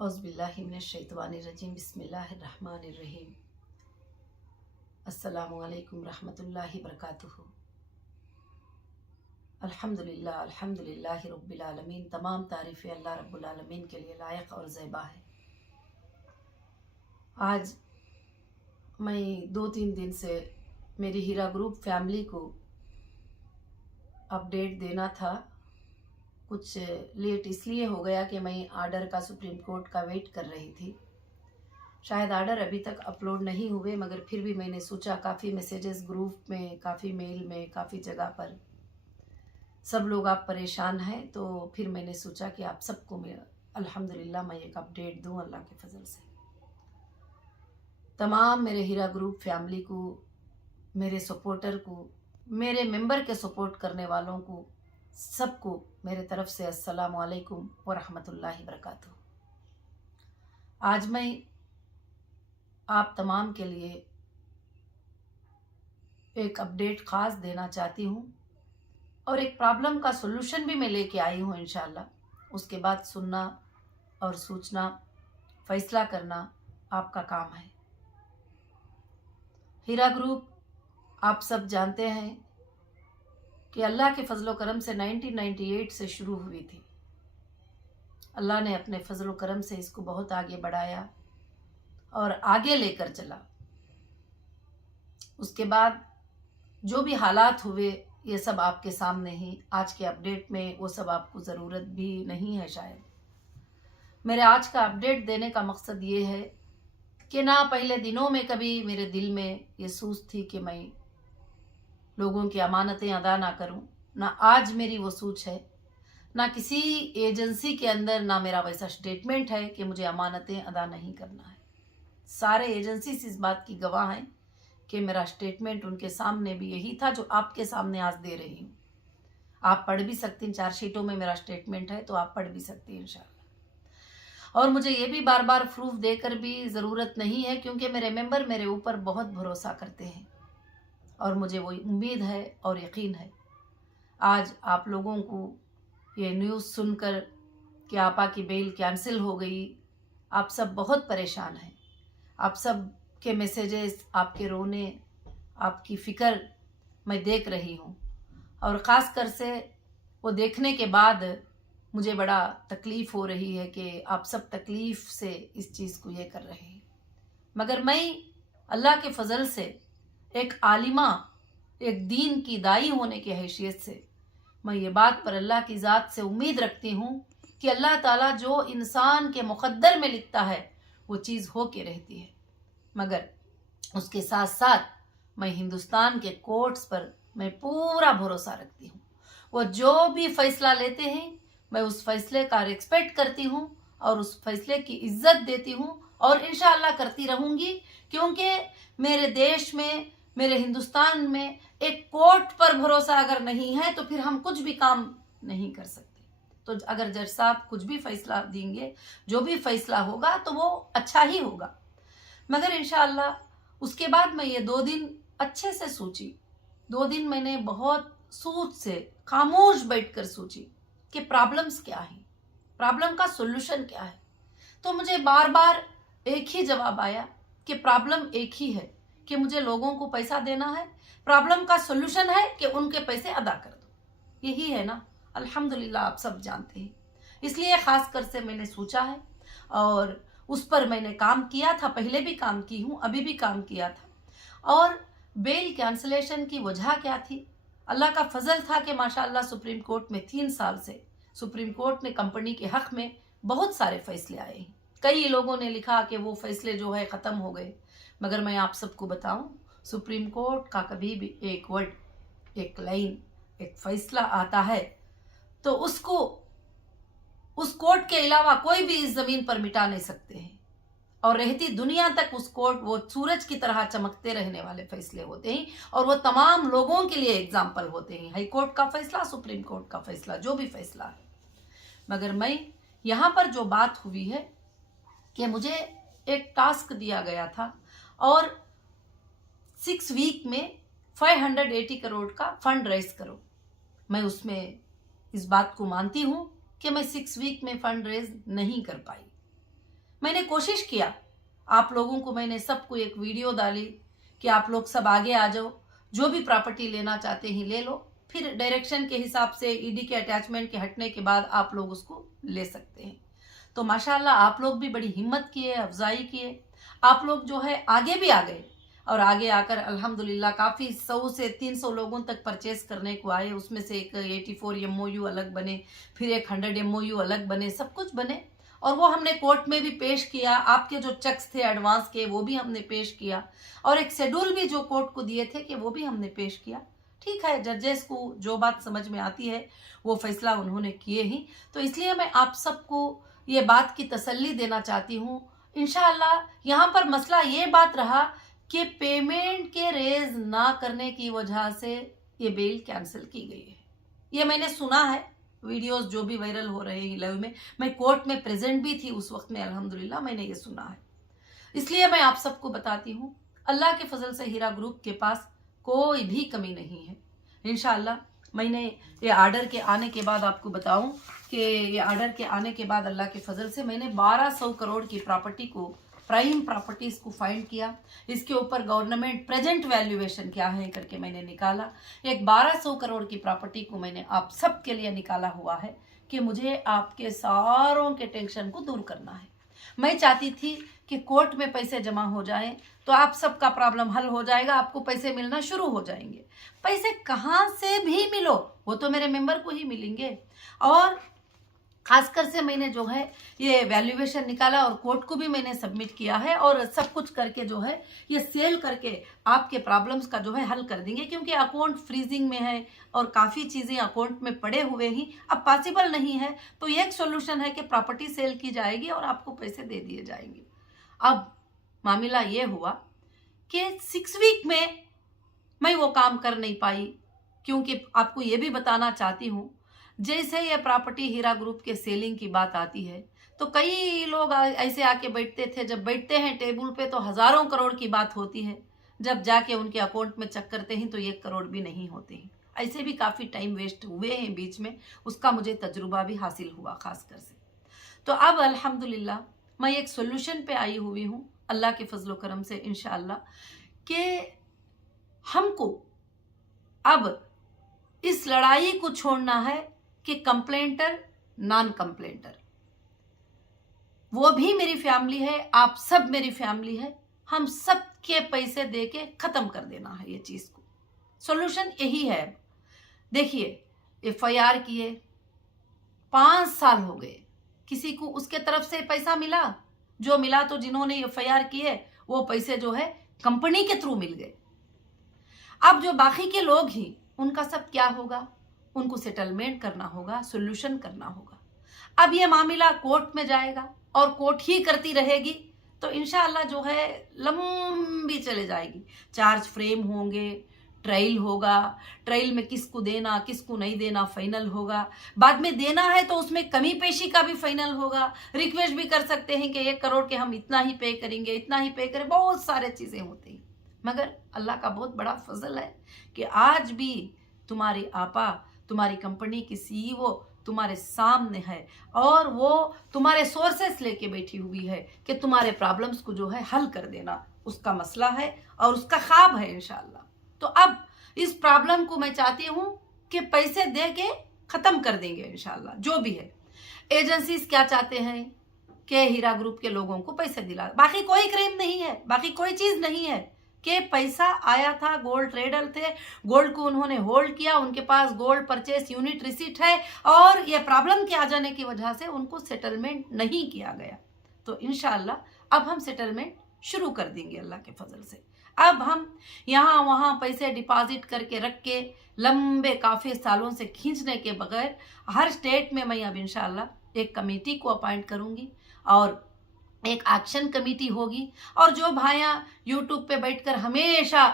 औज़ुबिल्लाहिमिनश्शैतानिर्रजीम बिस्मिल्लाहिर्रहमानिर्रहीम। अस्सलामुअलैकुम रहमतुल्लाहि बरकातुहू। अल्हम्दुलिल्लाह अल्हम्दुलिल्लाहि रब्बिल आलमीन। तमाम तारीफ़ें अल्लाह रब्बुल आलमीन के लिए लायक और ज़ैबा है। आज मैं 2-3 दिन से मेरी हीरा ग्रुप फैमिली को अपडेट देना था। कुछ लेट इसलिए हो गया कि मैं आर्डर का सुप्रीम कोर्ट का वेट कर रही थी। शायद आर्डर अभी तक अपलोड नहीं हुए, मगर फिर भी मैंने सोचा, काफ़ी मैसेजेस ग्रुप में, काफ़ी मेल में, काफ़ी जगह पर सब लोग आप परेशान हैं, तो फिर मैंने सोचा कि आप सबको मैं अल्हम्दुलिल्लाह मैं एक अपडेट दूं अल्लाह के फजल से। तमाम मेरे हीरा ग्रुप फैमिली को, मेरे सपोर्टर को, मेरे मेंबर के सपोर्ट करने वालों को, सबको मेरे तरफ से अस्सलामु अलैकुम व रहमतुल्लाहि बरकातुहू। आज मैं आप तमाम के लिए एक अपडेट ख़ास देना चाहती हूँ और एक प्रॉब्लम का सॉल्यूशन भी मैं लेके आई हूँ इंशाल्लाह। उसके बाद सुनना और सोचना, फैसला करना आपका काम है। हीरा ग्रुप आप सब जानते हैं कि अल्लाह के फजलो करम से 1998 से शुरू हुई थी। अल्लाह ने अपने फजलो करम से इसको बहुत आगे बढ़ाया और आगे लेकर चला। उसके बाद जो भी हालात हुए ये सब आपके सामने ही, आज के अपडेट में वो सब आपको ज़रूरत भी नहीं है शायद। मेरे आज का अपडेट देने का मकसद ये है कि ना पहले दिनों में कभी मेरे दिल में ये सोच थी कि मैं लोगों की अमानतें अदा ना करूं, ना आज मेरी वो सोच है, ना किसी एजेंसी के अंदर ना मेरा वैसा स्टेटमेंट है कि मुझे अमानतें अदा नहीं करना है। सारे एजेंसी इस बात की गवाह हैं कि मेरा स्टेटमेंट उनके सामने भी यही था जो आपके सामने आज दे रही हूँ। आप पढ़ भी सकती हैं, 4 शीटों में मेरा स्टेटमेंट है, तो आप पढ़ भी सकती हैं इंशाल्लाह। और मुझे ये भी बार बार प्रूफ देकर भी ज़रूरत नहीं है, क्योंकि मेरे मेंबर मेरे ऊपर बहुत भरोसा करते हैं और मुझे वो उम्मीद है और यकीन है। आज आप लोगों को ये न्यूज़ सुनकर कि आपा की बेल कैंसिल हो गई, आप सब बहुत परेशान हैं। आप सब के मैसेजेस, आपके रोने, आपकी फ़िक्र मैं देख रही हूँ और ख़ास कर से वो देखने के बाद मुझे बड़ा तकलीफ़ हो रही है कि आप सब तकलीफ़ से इस चीज़ को ये कर रहे हैं। मगर मैं अल्लाह के फ़ज़ल से एक आलिमा, एक दीन की दाई होने की हैसियत से मैं ये बात पर अल्लाह की ज़ात से उम्मीद रखती हूँ कि अल्लाह ताला जो इंसान के मुक़द्दर में लिखता है वो चीज़ हो के रहती है। मगर उसके साथ साथ मैं हिंदुस्तान के कोर्ट्स पर मैं पूरा भरोसा रखती हूँ। वो जो भी फ़ैसला लेते हैं मैं उस फ़ैसले का रिस्पेक्ट करती हूँ और उस फ़ैसले की इज़्ज़त देती हूँ और इंशाअल्लाह करती रहूँगी, क्योंकि मेरे देश में, मेरे हिंदुस्तान में एक कोर्ट पर भरोसा अगर नहीं है तो फिर हम कुछ भी काम नहीं कर सकते। तो अगर जज साहब कुछ भी फ़ैसला देंगे, जो भी फ़ैसला होगा तो वो अच्छा ही होगा। मगर इंशाअल्लाह उसके बाद मैं ये 2 दिन अच्छे से सोची। 2 दिन मैंने बहुत सोच से खामोश बैठकर सोची कि प्रॉब्लम्स क्या हैं, प्रॉब्लम का सॉल्यूशन क्या है। तो मुझे बार बार एक ही जवाब आया कि प्रॉब्लम एक ही है कि मुझे लोगों को पैसा देना है। प्रॉब्लम का सॉल्यूशन है कि उनके पैसे अदा कर दो। यही है ना, अल्हम्दुलिल्लाह आप सब जानते हैं। इसलिए ख़ास कर से मैंने सोचा है और उस पर मैंने काम किया था, पहले भी काम की हूँ, अभी भी काम किया था। और बेल कैंसलेशन की वजह क्या थी? अल्लाह का फजल था कि माशाअल्लाह सुप्रीम कोर्ट में 3 साल से सुप्रीम कोर्ट ने कंपनी के हक में बहुत सारे फैसले आए हैं। कई लोगों ने लिखा कि वो फैसले जो है ख़त्म हो गए, मगर मैं आप सबको बताऊं, सुप्रीम कोर्ट का कभी भी एक वर्ड, एक लाइन, एक फैसला आता है तो उसको उस कोर्ट के अलावा कोई भी इस ज़मीन पर मिटा नहीं सकते हैं और रहती दुनिया तक उस कोर्ट वो सूरज की तरह चमकते रहने वाले फैसले होते हैं और वो तमाम लोगों के लिए एग्जाम्पल होते हैं। हाई कोर्ट का फैसला, सुप्रीम कोर्ट का फैसला, जो भी फैसला है। मगर मैं यहाँ पर जो बात हुई है कि मुझे एक टास्क दिया गया था और 6 वीक में 580 करोड़ का फंड रेज करो। मैं उसमें इस बात को मानती हूँ कि मैं 6 वीक में फंड रेज नहीं कर पाई, मैंने कोशिश किया, आप लोगों को मैंने सबको एक वीडियो डाली कि आप लोग सब आगे आ जाओ, जो भी प्रॉपर्टी लेना चाहते हैं ले लो, फिर डायरेक्शन के हिसाब से ईडी के अटैचमेंट के हटने के बाद आप लोग उसको ले सकते हैं। तो माशाल्लाह आप लोग भी बड़ी हिम्मत किए, अफजाई किए, आप लोग जो है आगे भी आ गए और आगे आकर अल्हम्दुलिल्लाह काफ़ी 100 से 300 लोगों तक परचेस करने को आए। उसमें से एक 84 MOU अलग बने, फिर एक 100 MOU अलग बने, सब कुछ बने और वो हमने कोर्ट में भी पेश किया। आपके जो चेक्स थे एडवांस के वो भी हमने पेश किया और एक शेड्यूल भी जो कोर्ट को दिए थे कि वो भी हमने पेश किया। ठीक है, जजेस को जो बात समझ में आती है वो फैसला उन्होंने किए ही। तो इसलिए मैं आप सबको ये बात की तसल्ली देना चाहती हूँ। इंशाअल्लाह यहाँ पर मसला ये बात रहा कि पेमेंट के रेज ना करने की वजह से ये बेल कैंसिल की गई है। ये मैंने सुना है, वीडियोस जो भी वायरल हो रहे हैं लाइव में, मैं कोर्ट में प्रेजेंट भी थी उस वक्त में, अल्हम्दुलिल्लाह मैंने ये सुना है। इसलिए मैं आप सबको बताती हूँ, अल्लाह के फजल से हीरा ग्रुप के पास कोई भी कमी नहीं है। इंशाअल्लाह मैंने ये आर्डर के आने के बाद आपको बताऊं कि ये आर्डर के आने के बाद अल्लाह के फजल से मैंने 1200 करोड़ की प्रॉपर्टी को, प्राइम प्रॉपर्टीज को फाइंड किया। इसके ऊपर गवर्नमेंट प्रेजेंट वैल्यूएशन क्या है करके मैंने निकाला। एक 1200 करोड़ की प्रॉपर्टी को मैंने आप सब के लिए निकाला हुआ है कि मुझे आपके सारों के टेंशन को दूर करना है। मैं चाहती थी कि कोर्ट में पैसे जमा हो जाएं तो आप सबका प्रॉब्लम हल हो जाएगा, आपको पैसे मिलना शुरू हो जाएंगे। पैसे कहाँ से भी मिलो वो तो मेरे मेंबर को ही मिलेंगे। और खासकर से मैंने जो है ये वैल्यूएशन निकाला और कोर्ट को भी मैंने सबमिट किया है और सब कुछ करके जो है ये सेल करके आपके प्रॉब्लम्स का जो है हल कर देंगे, क्योंकि अकाउंट फ्रीजिंग में है और काफ़ी चीज़ें अकाउंट में पड़े हुए ही अब पॉसिबल नहीं है। तो ये एक सोल्यूशन है कि प्रॉपर्टी सेल की जाएगी और आपको पैसे दे दिए जाएंगे। अब मामला ये हुआ कि 6 वीक में मैं वो काम कर नहीं पाई, क्योंकि आपको ये भी बताना चाहती हूँ, जैसे ये प्रॉपर्टी हीरा ग्रुप के सेलिंग की बात आती है तो कई लोग ऐसे आके बैठते थे, जब बैठते हैं टेबल पे तो हज़ारों करोड़ की बात होती है, जब जाके उनके अकाउंट में चेक करते हैं तो 1 करोड़ भी नहीं होते हैं। ऐसे भी काफ़ी टाइम वेस्ट हुए हैं बीच में, उसका मुझे तजुर्बा भी हासिल हुआ खासकर से। तो अब अल्हम्दुलिल्लाह मैं एक सोल्यूशन पे आई हुई हूँ अल्लाह के फजलो करम से इंशाअल्लाह, कि हमको अब इस लड़ाई को छोड़ना है कि कंप्लेंटर नॉन कंप्लेंटर वो भी मेरी फैमिली है, आप सब मेरी फैमिली है, हम सब के पैसे दे के ख़त्म कर देना है ये चीज़ को। सॉल्यूशन यही है। देखिए FIR किए 5 साल हो गए, किसी को उसके तरफ से पैसा मिला, जो मिला तो जिन्होंने FIR किए वो पैसे जो है कंपनी के थ्रू मिल गए। अब जो बाकी के लोग ही उनका सब क्या होगा, उनको सेटलमेंट करना होगा, सोल्यूशन करना होगा। अब ये मामला कोर्ट में जाएगा और कोर्ट ही करती रहेगी तो इंशाअल्लाह जो है लंबी चले जाएगी। चार्ज फ्रेम होंगे, ट्रायल होगा, ट्रायल में किसको देना किसको नहीं देना फाइनल होगा, बाद में देना है तो उसमें कमी पेशी का भी फाइनल होगा। रिक्वेस्ट भी कर सकते हैं कि 1 करोड़ के हम इतना ही पे करेंगे, इतना ही पे करें, बहुत सारे चीज़ें होती हैं। मगर अल्लाह का बहुत बड़ा फजल है कि आज भी तुम्हारी आपा, तुम्हारी कंपनी की CEO तुम्हारे सामने है और वो तुम्हारे सोर्सेस लेके बैठी हुई है कि तुम्हारे प्रॉब्लम्स को जो है हल कर देना, उसका मसला है और उसका ख्वाब है इंशाअल्लाह। तो अब इस प्रॉब्लम को मैं चाहती हूँ कि पैसे दे के ख़त्म कर देंगे इंशाअल्लाह। जो भी है एजेंसीज क्या चाहते हैं कि हीरा ग्रुप के लोगों को पैसे दिला, बाकी कोई क्राइम नहीं है, बाकी कोई चीज़ नहीं है कि पैसा आया था, गोल्ड ट्रेडर थे, गोल्ड को उन्होंने होल्ड किया, उनके पास गोल्ड परचेस यूनिट रिसीट है और ये प्रॉब्लम के आ जाने की वजह से उनको सेटलमेंट नहीं किया गया। तो इंशाअल्लाह अब हम सेटलमेंट शुरू कर देंगे अल्लाह के फजल से। अब हम यहाँ वहाँ पैसे डिपॉजिट करके रख के लंबे काफ़ी सालों से खींचने के बगैर हर स्टेट में मैं अब इंशाअल्लाह एक कमेटी को अपॉइंट करूँगी और एक एक्शन कमेटी होगी। और जो भाइयाँ यूट्यूब पे बैठकर हमेशा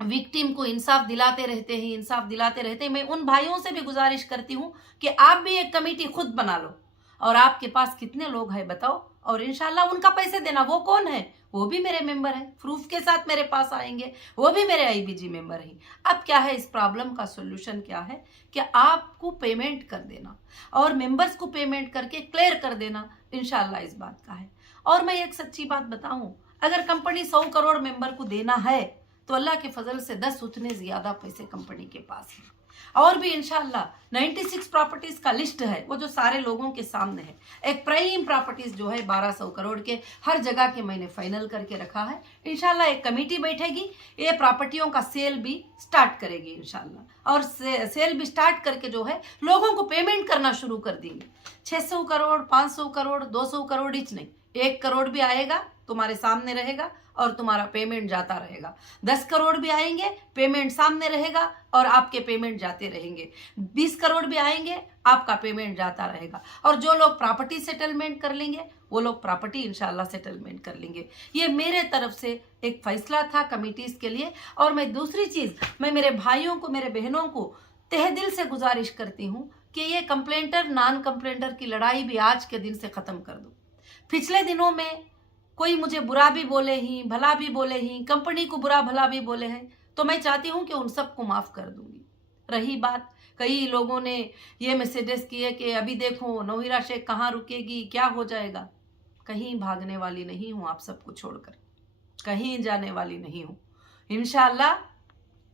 विक्टिम को इंसाफ दिलाते रहते हैं, मैं उन भाइयों से भी गुजारिश करती हूँ कि आप भी एक कमेटी खुद बना लो और आपके पास कितने लोग हैं बताओ और इंशाल्लाह उनका पैसे देना। वो कौन है, वो भी मेरे मेंबर हैं, प्रूफ के साथ मेरे पास आएंगे, वो भी मेरे IBG मेंबर हैं। अब क्या है, इस प्रॉब्लम का सोल्यूशन क्या है कि आपको पेमेंट कर देना और मेंबर्स को पेमेंट करके क्लियर कर देना इंशाल्लाह इस बात का है। और मैं एक सच्ची बात बताऊं, अगर कंपनी 100 करोड़ मेंबर को देना है तो अल्लाह के फजल से 10 उतने ज्यादा पैसे कंपनी के पास हैं। और भी इंशाल्लाह 96 प्रॉपर्टीज का लिस्ट है, वो जो सारे लोगों के सामने है। एक प्राइम प्रॉपर्टीज जो है 1200 करोड़ के हर जगह के मैंने फाइनल करके रखा है। इंशाल्लाह एक कमेटी बैठेगी, ये प्रॉपर्टियों का सेल भी स्टार्ट करेगी इंशाल्लाह, और सेल भी स्टार्ट करके जो है लोगों को पेमेंट करना शुरू कर देंगे। 600 करोड़ 500 करोड़ 200 करोड़ इच नहीं, 1 करोड़ भी आएगा तुम्हारे सामने रहेगा और तुम्हारा पेमेंट जाता रहेगा। 10 करोड़ भी आएंगे, पेमेंट सामने रहेगा और आपके पेमेंट जाते रहेंगे। 20 करोड़ भी आएंगे, आपका पेमेंट जाता रहेगा। और जो लोग प्रॉपर्टी सेटलमेंट कर लेंगे वो लोग प्रॉपर्टी इंशाल्लाह सेटलमेंट कर लेंगे। ये मेरे तरफ से एक फैसला था कमिटीज के लिए। और मैं दूसरी चीज, मैं मेरे भाइयों को, मेरे बहनों को तहे दिल से गुजारिश करती हूँ कि ये कंप्लेंटर नॉन कंप्लेंटर की लड़ाई भी आज के दिन से खत्म कर दो। पिछले दिनों में कोई मुझे बुरा भी बोले ही, भला भी बोले ही, कंपनी को बुरा भला भी बोले हैं, तो मैं चाहती हूं कि उन सबको माफ कर दूंगी। रही बात, कई लोगों ने ये मैसेजेस किए कि अभी देखो नौहिरा शेख कहाँ रुकेगी, क्या हो जाएगा। कहीं भागने वाली नहीं हूं, आप सबको छोड़कर कहीं जाने वाली नहीं हूं। इंशाल्लाह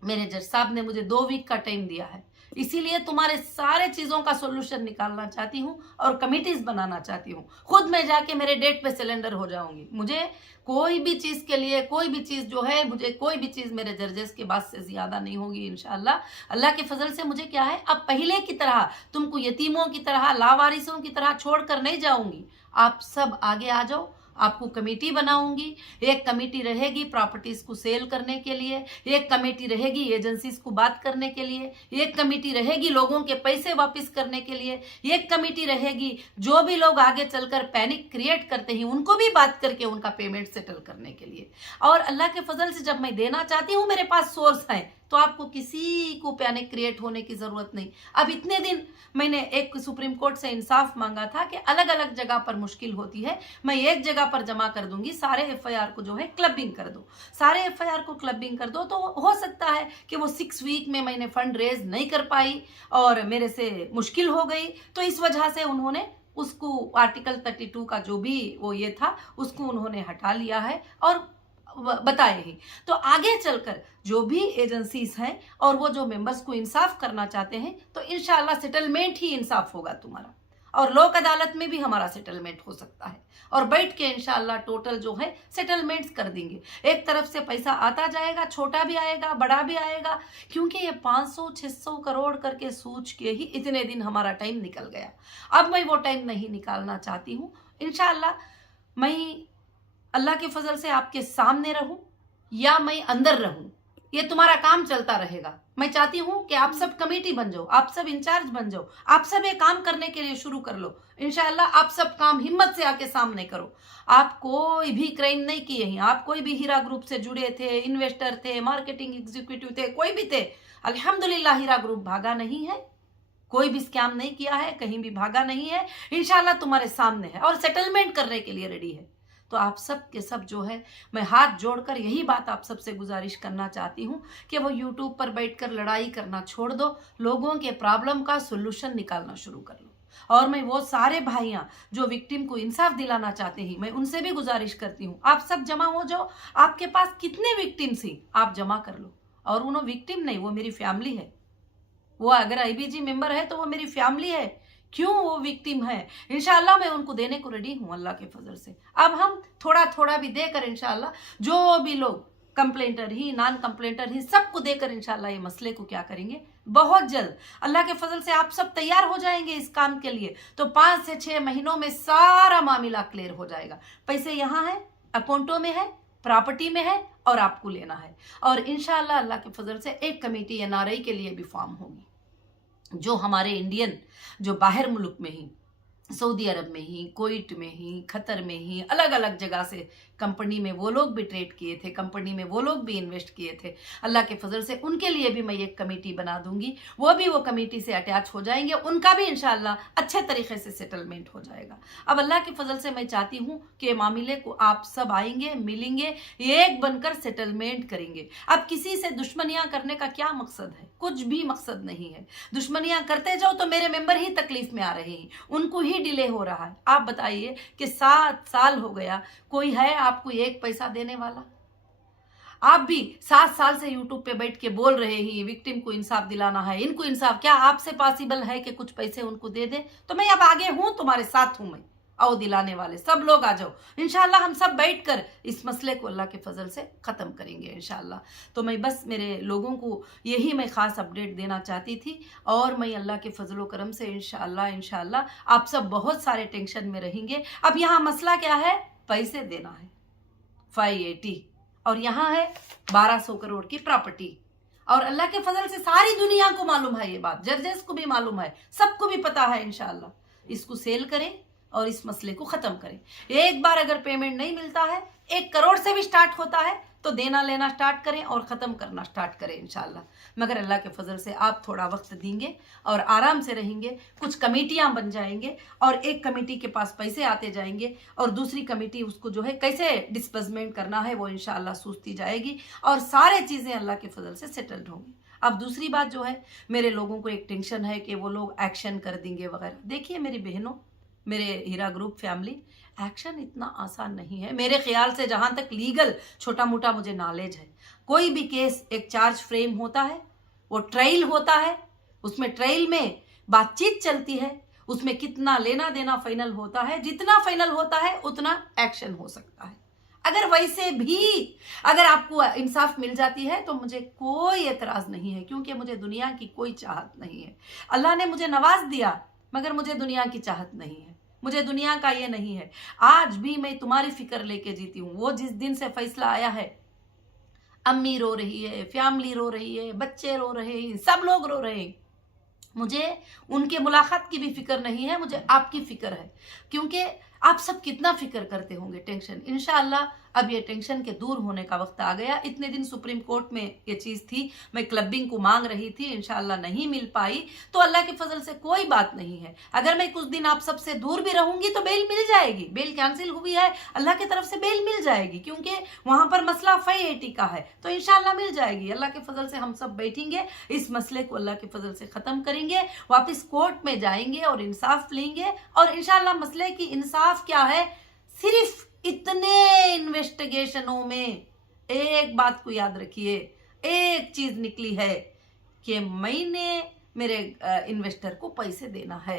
मेरे जज साहब ने मुझे 2 वीक का टाइम दिया है, इसीलिए तुम्हारे सारे चीजों का सोल्यूशन निकालना चाहती हूँ और कमिटीज बनाना चाहती हूँ। खुद मैं जाके मेरे डेट पे सिलेंडर हो जाऊंगी। मुझे कोई भी चीज के लिए, कोई भी चीज जो है, मुझे कोई भी चीज मेरे जर्जेस के बाद से ज्यादा नहीं होगी इंशाल्लाह। अल्लाह के फजल से मुझे क्या है, अब पहले की तरह तुमको यतीमों की तरह, लावारिसों की तरह छोड़कर नहीं जाऊंगी। आप सब आगे आ जाओ, आपको कमेटी बनाऊंगी। एक कमेटी रहेगी प्रॉपर्टीज को सेल करने के लिए, एक कमेटी रहेगी एजेंसीज को बात करने के लिए, एक कमेटी रहेगी लोगों के पैसे वापस करने के लिए, एक कमेटी रहेगी जो भी लोग आगे चलकर पैनिक क्रिएट करते हैं उनको भी बात करके उनका पेमेंट सेटल करने के लिए। और अल्लाह के फजल से जब मैं देना चाहती हूँ, मेरे पास सोर्स है, तो आपको किसी को पैनिक क्रिएट होने की जरूरत नहीं। अब इतने दिन मैंने एक सुप्रीम कोर्ट से इंसाफ मांगा था कि अलग अलग जगह पर मुश्किल होती है, मैं एक जगह पर जमा कर दूंगी, सारे एफआईआर को जो है क्लबिंग कर दो, सारे एफआईआर को क्लबिंग कर दो। तो हो सकता है कि वो 6 वीक में मैंने फंड रेज नहीं कर पाई और मेरे से मुश्किल हो गई, तो इस वजह से उन्होंने उसको आर्टिकल 32 का जो भी वो ये था उसको उन्होंने हटा लिया है और बताए ही। तो आगे चलकर जो भी एजेंसीज हैं और वो जो मेंबर्स को इंसाफ करना चाहते हैं, तो इंशाल्लाह सेटलमेंट ही इंसाफ होगा तुम्हारा, और लोक अदालत में भी हमारा सेटलमेंट हो सकता है, और बैठ के इंशाल्लाह टोटल जो है सेटलमेंट्स कर देंगे। एक तरफ से पैसा आता जाएगा, छोटा भी आएगा बड़ा भी आएगा, क्योंकि ये 500-600 करोड़ करके सोच के ही इतने दिन हमारा टाइम निकल गया। अब मैं वो टाइम नहीं निकालना चाहती हूँ। इंशाल्लाह मैं अल्लाह के फजल से आपके सामने रहूं या मैं अंदर रहूं, ये तुम्हारा काम चलता रहेगा। मैं चाहती हूं कि आप सब कमेटी बन जाओ, आप सब इंचार्ज बन जाओ, आप सब ये काम करने के लिए शुरू कर लो। इंशाल्लाह आप सब काम हिम्मत से आके सामने करो। आप कोई भी क्राइम नहीं किए हैं, आप कोई भी हीरा ग्रुप से जुड़े थे, इन्वेस्टर थे, मार्केटिंग एग्जीक्यूटिव थे, कोई भी थे, अल्हम्दुलिल्लाह हीरा ग्रुप भागा नहीं है, कोई भी स्कैम नहीं किया है, कहीं भी भागा नहीं है। इंशाल्लाह तुम्हारे सामने है और सेटलमेंट करने के लिए रेडी है। तो आप सब के सब जो है, मैं हाथ जोड़कर यही बात आप सबसे गुजारिश करना चाहती हूँ कि वो यूट्यूब पर बैठकर लड़ाई करना छोड़ दो, लोगों के प्रॉब्लम का सोल्यूशन निकालना शुरू कर लो। और मैं वो सारे भाइयां जो विक्टिम को इंसाफ दिलाना चाहते हैं, मैं उनसे भी गुजारिश करती हूँ, आप सब जमा हो जाओ। आपके पास कितने विक्टिम्स हैं आप जमा कर लो। और उन्हों विक्टिम नहीं, वो मेरी फैमिली है। वो अगर आईबीजी मेंबर है तो वो मेरी फैमिली है। क्यों वो विक्टिम है, इंशाल्लाह मैं उनको देने को रेडी हूं अल्लाह के फजल से। अब हम थोड़ा थोड़ा भी देकर इंशाल्लाह जो भी लोग कंप्लेंटर ही नॉन कंप्लेंटर ही सबको देकर इंशाल्लाह ये मसले को क्या करेंगे, बहुत जल्द अल्लाह के फजल से आप सब तैयार हो जाएंगे इस काम के लिए, तो 5 से 6 महीनों में सारा मामला क्लियर हो जाएगा। पैसे यहाँ है, अकाउंटों में है, प्रॉपर्टी में है और आपको लेना है। और इंशाल्लाह अल्लाह के फजल से एक कमेटी एनआरआई के लिए भी फॉर्म होगी, जो हमारे इंडियन जो बाहर मुल्क में ही, सऊदी अरब में ही, कुवैत में ही, कतर में ही, अलग अलग जगह से कंपनी में वो लोग भी ट्रेड किए थे, कंपनी में वो लोग भी इन्वेस्ट किए थे। अल्लाह के फजल से उनके लिए भी मैं एक कमेटी बना दूंगी, वो भी वो कमेटी से अटैच हो जाएंगे, उनका भी इंशाल्लाह अच्छे तरीके से सेटलमेंट हो जाएगा। अब अल्लाह के फजल से मैं चाहती हूँ कि मामले को आप सब आएंगे, मिलेंगे, एक बनकर सेटलमेंट करेंगे। अब किसी से दुश्मनियां करने का क्या मकसद है? कुछ भी मकसद नहीं है। दुश्मनियां करते जाओ तो मेरे मेंबर ही तकलीफ में आ रहे हैं, उनको ही डिले हो रहा है। आप बताइए कि 7 साल हो गया, कोई है आपको 1 पैसा देने वाला? आप भी 7 साल से यूट्यूब पे बैठ के बोल रहे हैं विक्टिम को इंसाफ दिलाना है, इनको इंसाफ। क्या आपसे पॉसिबल है कि कुछ पैसे उनको दे दे? तो मैं अब आगे हूं, तुम्हारे साथ हूं मैं। आओ दिलाने वाले सब लोग आ जाओ, इंशाल्लाह हम सब बैठकर इस मसले को अल्लाह के फजल से ख़त्म करेंगे इंशाल्लाह। तो मैं बस मेरे लोगों को यही मैं ख़ास अपडेट देना चाहती थी, और मैं अल्लाह के फजल व करम से इंशाल्लाह आप सब बहुत सारे टेंशन में रहेंगे। अब यहाँ मसला क्या है? पैसे देना है 580, और यहाँ है 1200 करोड़ की प्रॉपर्टी। और अल्लाह के फजल से सारी दुनिया को मालूम है ये बात, जजेस को भी मालूम है, सबको भी पता है। इंशाल्लाह इसको सेल करें और इस मसले को खत्म करें। एक बार अगर पेमेंट नहीं मिलता है, 1 करोड़ से भी स्टार्ट होता है, तो देना लेना स्टार्ट करें और ख़त्म करना स्टार्ट करें इंशाल्लाह। मगर अल्लाह के फजल से आप थोड़ा वक्त देंगे और आराम से रहेंगे, कुछ कमेटियां बन जाएंगे, और एक कमेटी के पास पैसे आते जाएंगे और दूसरी कमेटी उसको जो है कैसे डिस्बर्समेंट करना है वो इंशाल्लाह सोचती जाएगी, और सारे चीज़ें अल्लाह के फजल से सेटल्ड होंगी। अब दूसरी बात जो है, मेरे लोगों को एक टेंशन है कि वो लोग एक्शन कर देंगे वगैरह। देखिए मेरी बहनों, मेरे हीरा ग्रुप फैमिली, एक्शन इतना आसान नहीं है मेरे ख्याल से। जहां तक लीगल छोटा मोटा मुझे नॉलेज है, कोई भी केस एक चार्ज फ्रेम होता है, वो ट्रायल होता है, उसमें ट्रायल में बातचीत चलती है, उसमें कितना लेना देना फाइनल होता है, जितना फाइनल होता है उतना एक्शन हो सकता है। अगर वैसे भी अगर आपको इंसाफ मिल जाती है तो मुझे कोई एतराज नहीं है, क्योंकि मुझे दुनिया की कोई चाहत नहीं है। अल्लाह ने मुझे नवाज दिया, मगर मुझे दुनिया की चाहत नहीं है, मुझे दुनिया का ये नहीं है। आज भी मैं तुम्हारी फिक्र लेके जीती हूँ। वो जिस दिन से फैसला आया है, अम्मी रो रही है, फैमिली रो रही है, बच्चे रो रहे हैं, सब लोग रो रहे हैं। मुझे उनके मुलाकात की भी फिक्र नहीं है, मुझे आपकी फिक्र है, क्योंकि आप सब कितना फिक्र करते होंगे टेंशन। इंशाअल्लाह अब ये टेंशन के दूर होने का वक्त आ गया। इतने दिन सुप्रीम कोर्ट में ये चीज़ थी, मैं क्लबिंग को मांग रही थी, इंशाअल्लाह नहीं मिल पाई, तो अल्लाह के फजल से कोई बात नहीं है। अगर मैं कुछ दिन आप सबसे दूर भी रहूंगी तो बेल मिल जाएगी। बेल कैंसिल हुई है, अल्लाह की तरफ से बेल मिल जाएगी, क्योंकि वहां पर मसला 580 का है, तो इंशाअल्लाह मिल जाएगी। अल्लाह के फजल से हम सब बैठेंगे, इस मसले को अल्लाह के फजल से ख़त्म करेंगे, वापस कोर्ट में जाएंगे और इंसाफ लेंगे। और इंशाअल्लाह मसले की इंसाफ क्या है, सिर्फ इतने इन्वेस्टिगेशनों में एक बात को याद रखिए, एक चीज निकली है कि मैंने मेरे इन्वेस्टर को पैसे देना है।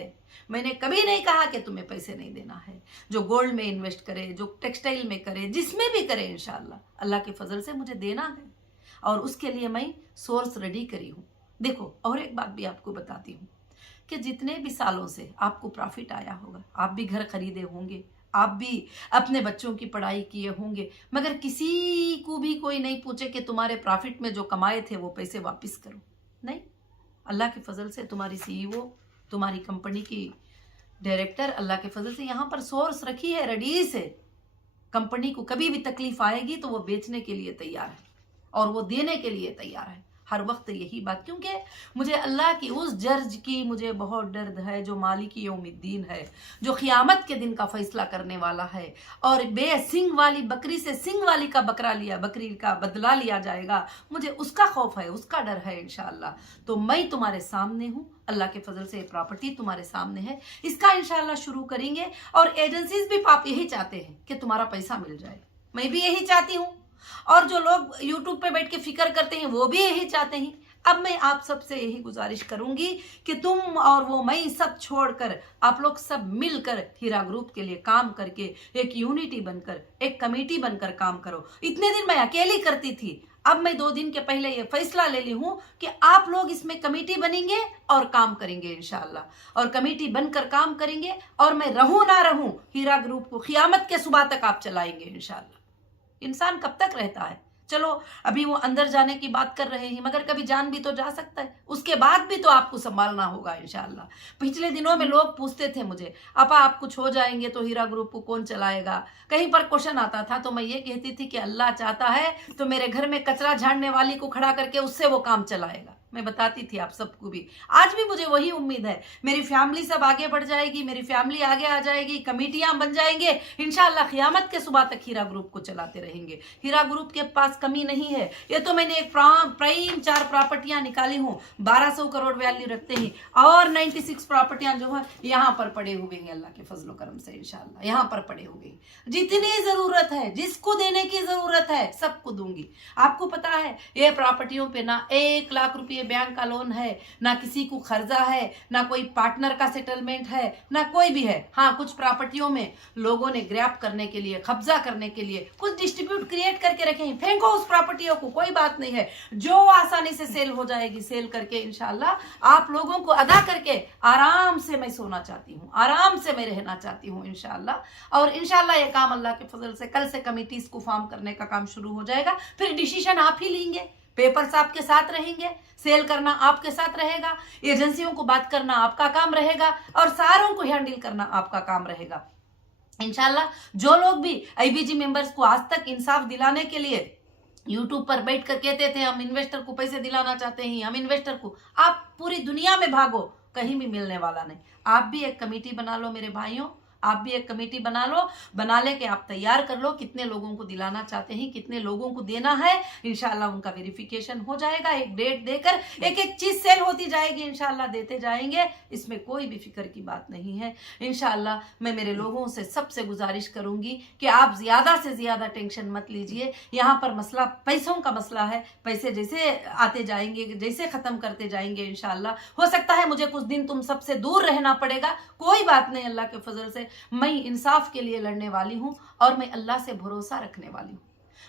मैंने कभी नहीं कहा कि तुम्हें पैसे नहीं देना है। जो गोल्ड में इन्वेस्ट करे, जो टेक्सटाइल में करे, जिसमें भी करे, इंशाल्लाह अल्लाह के फजल से मुझे देना है, और उसके लिए मैं सोर्स रेडी करी हूँ। देखो, और एक बात भी आपको बताती हूँ कि जितने भी सालों से आपको प्रॉफिट आया होगा, आप भी घर खरीदे होंगे, आप भी अपने बच्चों की पढ़ाई किए होंगे, मगर किसी को भी कोई नहीं पूछे कि तुम्हारे प्रॉफिट में जो कमाए थे वो पैसे वापस करो। नहीं, अल्लाह के फजल से तुम्हारी सीईओ, तुम्हारी कंपनी की डायरेक्टर अल्लाह के फजल से यहाँ पर सोर्स रखी है रेडी से। कंपनी को कभी भी तकलीफ आएगी तो वो बेचने के लिए तैयार है और वो देने के लिए तैयार है हर वक्त यही बात, क्योंकि मुझे अल्लाह की उस जज की मुझे बहुत डर है जो मालिक यौमिद्दीन है, जो क़यामत के दिन का फैसला करने वाला है, और बेसिंग वाली बकरी से सिंग वाली का बकरी का बदला लिया जाएगा। मुझे उसका खौफ है, उसका डर है इंशाअल्लाह। तो मैं तुम्हारे सामने हूँ, अल्लाह के फजल से प्रॉपर्टी तुम्हारे सामने है, इसका इंशाअल्लाह शुरू करेंगे। और एजेंसीज भी आप यही चाहते हैं कि तुम्हारा पैसा मिल जाए, मैं भी यही चाहती हूँ, और जो लोग यूट्यूब पे बैठ के फिक्र करते हैं वो भी यही चाहते हैं। अब मैं आप सबसे यही गुजारिश करूंगी कि तुम और वो मैं सब छोड़कर आप लोग सब मिलकर हीरा ग्रुप के लिए काम करके एक यूनिटी बनकर, एक कमेटी बनकर काम करो। इतने दिन मैं अकेली करती थी, अब मैं 2 दिन के पहले ये फैसला ले ली हूं कि आप लोग इसमें कमेटी बनेंगे और काम करेंगे इंशाअल्लाह, और कमेटी बनकर काम करेंगे, और मैं रहूं ना रहूं, हीरा ग्रुप को क़यामत के सुबह तक आप चलाएंगे इंशाअल्लाह। इंसान कब तक रहता है? चलो अभी वो अंदर जाने की बात कर रहे हैं, मगर कभी जान भी तो जा सकता है, उसके बाद भी तो आपको संभालना होगा इंशाल्लाह। पिछले दिनों में लोग पूछते थे मुझे, आपा आप कुछ हो जाएंगे तो हीरा ग्रुप को कौन चलाएगा। कहीं पर क्वेश्चन आता था तो मैं ये कहती थी कि अल्लाह चाहता है तो मेरे घर में कचरा झाड़ने वाली को खड़ा करके उससे वो काम चलाएगा। मैं बताती थी आप सबको भी, आज भी मुझे वही उम्मीद है। मेरी फैमिली सब आगे बढ़ जाएगी, मेरी फैमिली आगे आ जाएगी, कमेटियां बन जाएंगे इंशाल्लाह। क़यामत के सुबह तक हीरा ग्रुप को चलाते रहेंगे। हीरा ग्रुप के पास कमी नहीं है। ये तो मैंने एक प्राइम 4 प्रॉपर्टियां निकाली हूँ, 1200 करोड़ वैल्यू रखते हैं, और 96 प्रॉपर्टियां जो है यहाँ पर पड़े हुए हैं अल्लाह के फजलो करम से इंशाल्लाह। यहाँ पर पड़े हुए जितनी जरूरत है, जिसको देने की जरूरत है सबको दूंगी। आपको पता है ये प्रॉपर्टियों पे ना 1 लाख रुपये बैंक का लोन है, ना किसी को खर्जा है, ना कोई पार्टनर का सेटलमेंट है, ना कोई भी है। हाँ, कुछ प्रॉपर्टियों में लोगों ने ग्रैब करने के लिए, कब्जा करने के लिए कुछ डिस्ट्रीब्यूट क्रिएट करके रखे हैं, फेंको उस प्रॉपर्टियों को, कोई बात नहीं है। जो आसानी से सेल हो जाएगी, सेल करके इंशाल्लाह आप लोगों को अदा करके आराम से मैं सोना चाहती हूँ, आराम से मैं रहना चाहती हूँ इंशाल्लाह। और इंशाल्लाह ये काम अल्लाह के फजल से कल से कमिटीज को फॉर्म करने का काम शुरू हो जाएगा। फिर डिसीजन आप ही लेंगे, पेपर्स आपके साथ रहेंगे, सेल करना आपके साथ रहेगा, एजेंसियों को बात करना आपका काम रहेगा, और सारों को हैंडल करना आपका काम रहेगा इंशाल्लाह। जो लोग भी आईबीजी मेंबर्स को आज तक इंसाफ दिलाने के लिए यूट्यूब पर बैठ कर कहते थे हम इन्वेस्टर को पैसे दिलाना चाहते हैं, हम इन्वेस्टर को, आप पूरी दुनिया में भागो, कहीं भी मिलने वाला नहीं। आप भी एक कमेटी बना लो मेरे भाइयों, आप भी एक कमेटी बना लो, बना लेके आप तैयार कर लो कितने लोगों को दिलाना चाहते हैं, कितने लोगों को देना है। इंशाल्लाह उनका वेरिफिकेशन हो जाएगा, एक डेट देकर एक एक चीज सेल होती जाएगी इंशाल्लाह, देते जाएंगे, इसमें कोई भी फिक्र की बात नहीं है इंशाल्लाह। मैं मेरे लोगों से सबसे गुजारिश करूंगी कि आप ज्यादा से ज्यादा टेंशन मत लीजिए। यहाँ पर मसला पैसों का मसला है, पैसे जैसे आते जाएंगे, जैसे खत्म करते जाएंगे इंशाल्लाह। हो सकता है मुझे कुछ दिन तुम सबसे दूर रहना पड़ेगा, कोई बात नहीं, अल्लाह के फजल से मैं इंसाफ के लिए लड़ने वाली हूं, और मैं अल्लाह से भरोसा रखने वाली हूं,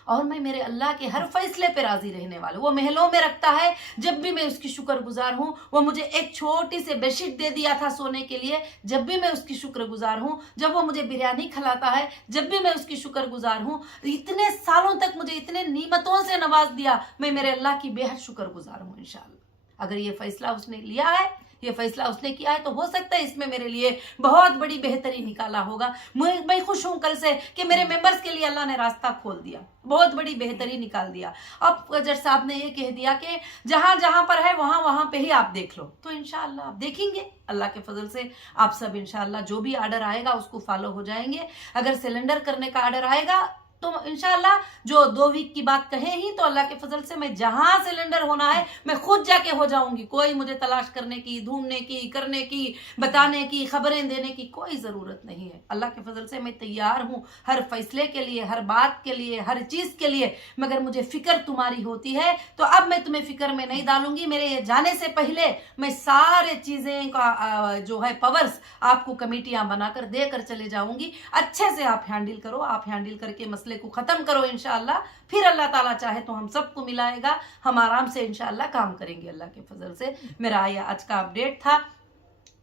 और मैं मेरे अल्लाह के हर फैसले पे राजी रहने वाली हूं। वो महलों में रखता है, जब भी मैं उसकी शुक्रगुजार हूं। वो मुझे एक छोटी सी बेडशीट दे दिया था सोने के लिए, जब भी मैं उसकी शुक्रगुजार हूं। जब वो मुझे बिरयानी खिलाता है, जब भी मैं उसकी शुक्रगुजार हूं। इतने सालों तक मुझे इतने नियमतों से नवाज दिया, मैं मेरे अल्लाह की बेहद शुक्रगुजार हूं इंशाल्लाह। अगर ये फैसला उसने लिया है, ये फैसला उसने किया है, तो हो सकता है इसमें मेरे लिए बहुत बड़ी बेहतरी निकाला होगा। मैं खुश हूं कल से कि मेरे मेंबर्स के लिए अल्लाह ने रास्ता खोल दिया, बहुत बड़ी बेहतरी निकाल दिया। अब जज साहब ने ये कह दिया कि जहां जहां पर है वहां वहां पे ही आप देख लो, तो इंशाल्लाह आप देखेंगे अल्लाह के फजल से। आप सब इंशाल्लाह जो भी आर्डर आएगा उसको फॉलो हो जाएंगे। अगर सिलेंडर करने का आर्डर आएगा तो इंशाल्लाह जो 2 वीक की बात कहे ही, तो अल्लाह के फजल से मैं जहां सिलेंडर होना है मैं खुद जाके हो जाऊंगी। कोई मुझे तलाश करने की, ढूंढने की, करने की, बताने की, खबरें देने की कोई जरूरत नहीं है। अल्लाह के फजल से मैं तैयार हूं हर फैसले के लिए, हर बात के लिए, हर चीज के लिए। मगर मुझे फिक्र तुम्हारी होती है, तो अब मैं तुम्हें फिक्र में नहीं डालूंगी। मेरे जाने से पहले मैं सारे चीजें का जो है पावर्स आपको कमेटियां बनाकर देकर चले जाऊंगी। अच्छे से आप हैंडल करो, आप हैंडल करके मसले को खत्म करो इंशाल्लाह। फिर अल्लाह ताला चाहे तो हम सबको मिलाएगा, हम आराम से इंशाल्लाह काम करेंगे अल्लाह के फजल से। मेरा ये आज का अपडेट था,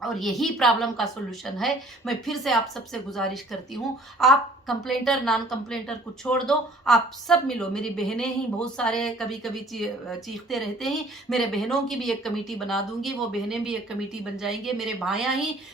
और यही प्रॉब्लम का सोल्यूशन है। मैं फिर से आप सबसे गुजारिश करती हूँ, आप कंप्लेंटर नॉन कंप्लेंटर को छोड़ दो, आप सब मिलो। मेरी बहनें ही बहुत सारे कभी कभी चीखते रहते हैं, मेरे बहनों की भी एक कमेटी बना दूंगी, वो बहनें भी एक कमेटी बन जाएंगे। मेरे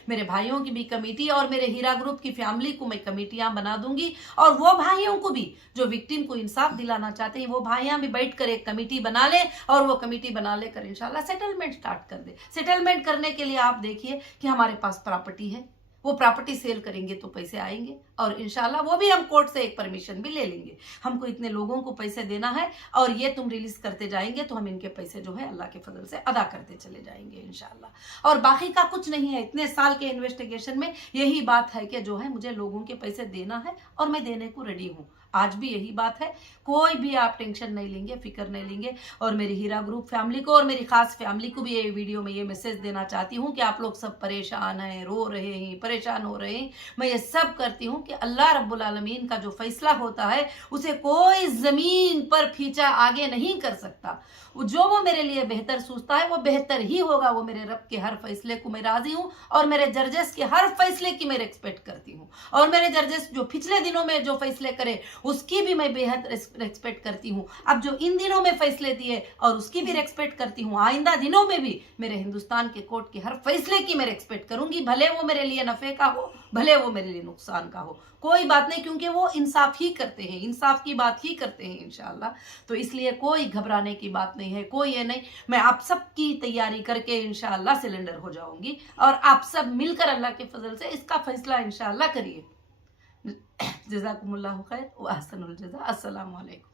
मेरे भाइयों की भी कमेटी, और मेरे हीरा ग्रुप की फैमिली को मैं कमेटियां बना दूंगी। और वो भाइयों को भी जो विक्टिम को इंसाफ दिलाना चाहते हैं, वो भाइयां भी बैठ कर एक कमेटी बना ले, और वो कमेटी बना लेकर इंशाल्लाह सेटलमेंट स्टार्ट कर दे। सेटलमेंट करने के लिए आप देखिए कि हमारे पास प्रॉपर्टी है, वो प्रॉपर्टी सेल करेंगे तो पैसे आएंगे, और इंशाल्लाह वो भी हम कोर्ट से एक परमिशन भी ले लेंगे। हमको इतने लोगों को पैसे देना है, और ये तुम रिलीज करते जाएंगे तो हम इनके पैसे जो है अल्लाह के फजल से अदा करते चले जाएंगे इंशाल्लाह। और बाकी का कुछ नहीं है। इतने साल के इन्वेस्टिगेशन में यही बात है कि जो है मुझे लोगों के पैसे देना है, और मैं देने को रेडी हूँ। आज भी यही बात है, कोई भी आप टेंशन नहीं लेंगे, फिक्र नहीं लेंगे। और मेरी हीरा ग्रुप फैमिली को और मेरी खास फैमिली को भी ये वीडियो में ये मैसेज देना चाहती हूँ कि आप लोग सब परेशान हैं, रो रहे हैं, परेशान हो रहे हैं। मैं ये सब करती हूँ कि अल्लाह रब्बुल आलमीन का जो फैसला होता है उसे कोई जमीन पर खींचा आगे नहीं कर सकता। जो वो मेरे लिए बेहतर सोचता है वो बेहतर ही होगा। वो मेरे रब के हर फैसले को मैं राजी हूँ, और मेरे जजेस के हर फैसले की मैं रिस्पेक्ट करती हूँ। और मेरे जजेस जो पिछले दिनों में जो फैसले करे उसकी भी मैं बेहद रेस्पेक्ट करती हूँ। अब जो इन दिनों में फैसले दिए और उसकी भी रेस्पेक्ट करती हूँ, आइंदा दिनों में भी मेरे हिंदुस्तान के कोर्ट के हर फैसले की मैं रेस्पेक्ट करूंगी, भले वो मेरे लिए नफे का हो, भले वो मेरे लिए नुकसान का हो, कोई बात नहीं, क्योंकि वो इंसाफ ही करते हैं, इंसाफ की बात ही करते हैं इंशाल्लाह। तो इसलिए कोई घबराने की बात नहीं है, कोई ये नहीं। मैं आप सबकी तैयारी करके इंशाल्लाह सिलेंडर हो जाऊंगी और आप सब मिलकर अल्लाह के फजल से इसका फैसला इंशाल्लाह करिए। जज़ाकुमुल्लाहु खैर व अहसनुल जज़ा। अस्सलामु अलैकुम।